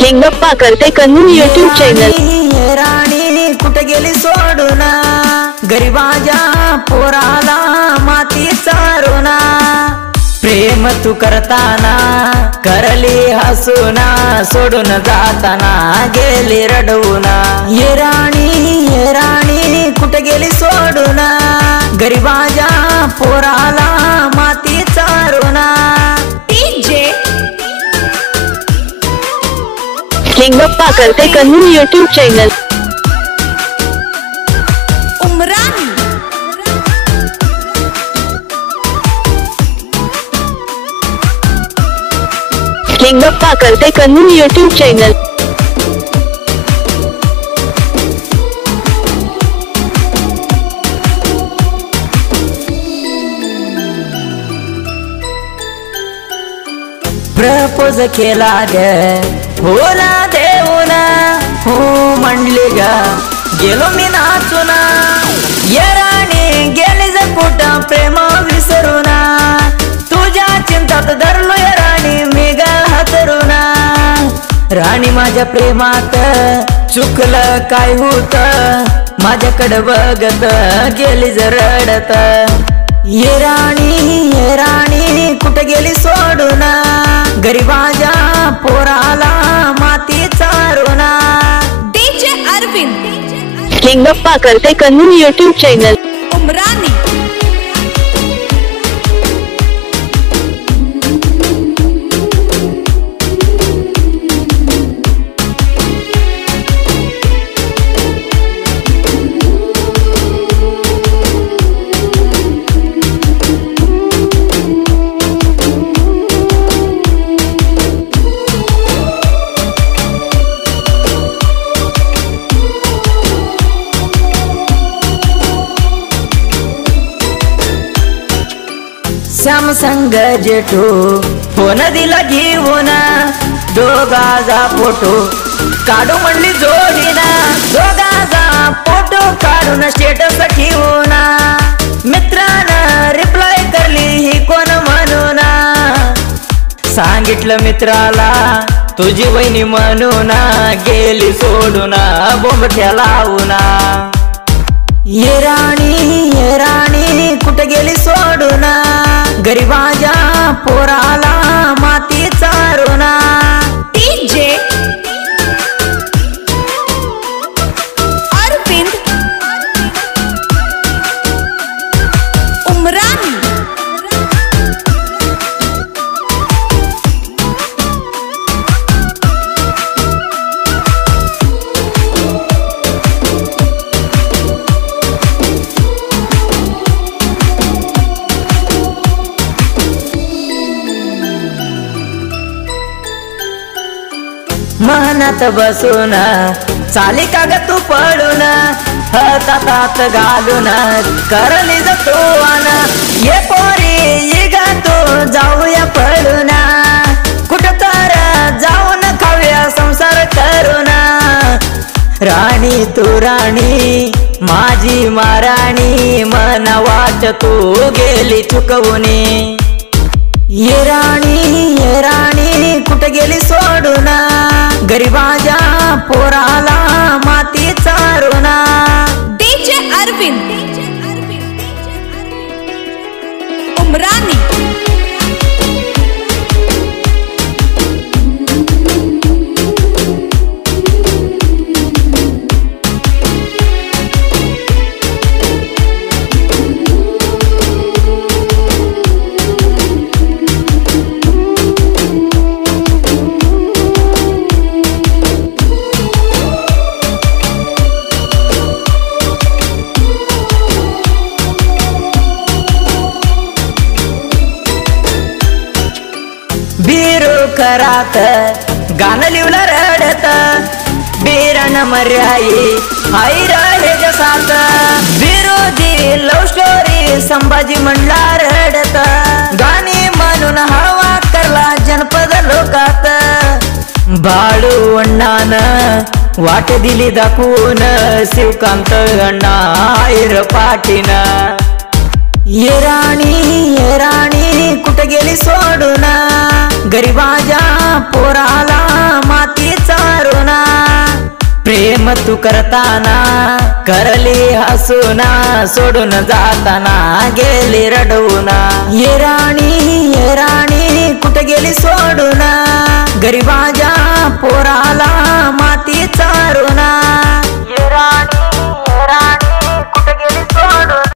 किंगप्पा करते Kannur YouTube channel. राणी कुठे गेली सोडून गरीबाच्या पोराला माती चारून प्रेम तू करताना करली हसूना सोडून जाताना गेली रडवून ये राणी कुठे गेली सोडून गरीबाच्या पोराला माती चारून किंगप्पा करते कन्नूर यूट्यूब चॅनल। किंगप्पा करते कन्नूर यूट्यूब चॅनल। प्रपोज केला ग होला देऊन हो म्हणली ग गेलो मी नाचून ये राणी गेली ज कुठं प्रेम विसरून तुझ्या चिंतात धरलो ये राणी मी ग हातरून राणी माझ्या प्रेमात चुकलं काय होत माझ्याकडे बघत गेली ज रडत ये राणी कुठे गेली सोडून गरीबाच्या पोराला माती चारून डीजे अरविंद किंगप्पा करते कन्नूर यूट्यूब चॅनल। उमरानी श्याम संग जेठू फोन दिला घेऊन दोघाचा फोटो काढू म्हणली जोडीना दोघाचा फोटो काढून स्टेटस ठेवून मित्रानं रिप्लाय करली ही कोण म्हणून सांगितलं मित्राला तुझी वहिनी म्हणून गेली सोडून बोंबठ्या लावून ये राणी कुठे गेली सोडून गरीबाच्या पोराला माती चारून डीजे अरविंद उमरानी मनात बसून चाली का ग तू पडून हातात घालून करली जातो ये पोरी ये ग तू जाऊया पडून कुठं तर जाऊन खाऊया संसार करून राणी तू राणी माझी महाराणी मना वाट तू गेली चुकवून ये राणी कुठे गेली सोडून गरीबाच्या पोराला माती चारून डीजे अरविंद उमरानी बिरू करात गाणं लिवलं रडत बिरण मर्याई आई रहे साथ विरोधी लव स्टोरी संभाजी म्हणला रडत गाणी म्हणून हवा करला जनपद लोकात बाळू अण्णानं वाट दिली दाखवून शिवकांत अण्णा आयर पाठीन ये राणी कुठे गेली सोडून गरीबाच्या पोराला मातीचा प्रेम तू करताना करली हसूना सोडून जाताना गेली रडवूना ये राणी कुठे गेली सोडून गरीबाच्या पोराला